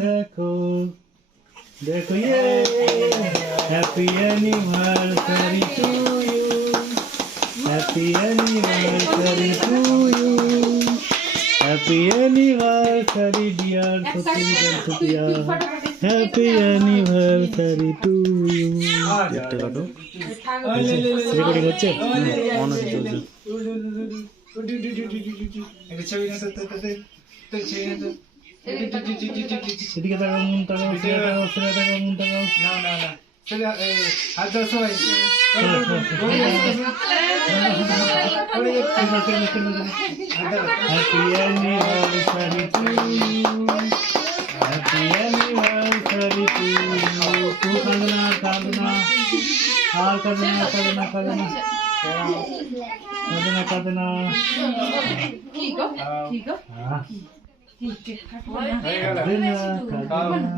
দেখো দেখো happy anniversary to you, happy anniversary to you, happy anniversary dear Satiya, happy anniversary to you. একটা কাটো, recording হচ্ছে, on হচ্ছে, চলছে। এদিকে তাকাও, মন তাকাও, ছেলে তাকাও, ছেলে তাকাও, মন তাকাও। না না না চলে হাত দাও সবাই happy anniversary to you, happy anniversary to you. তু কাঁদো না, কাঁদো না, আর কাঁদো না, কাঁদো না, কাঁদো না, কাঁদো না, কাঁদো না। হয়ে গেল কাঁদো না, কাঁদো না।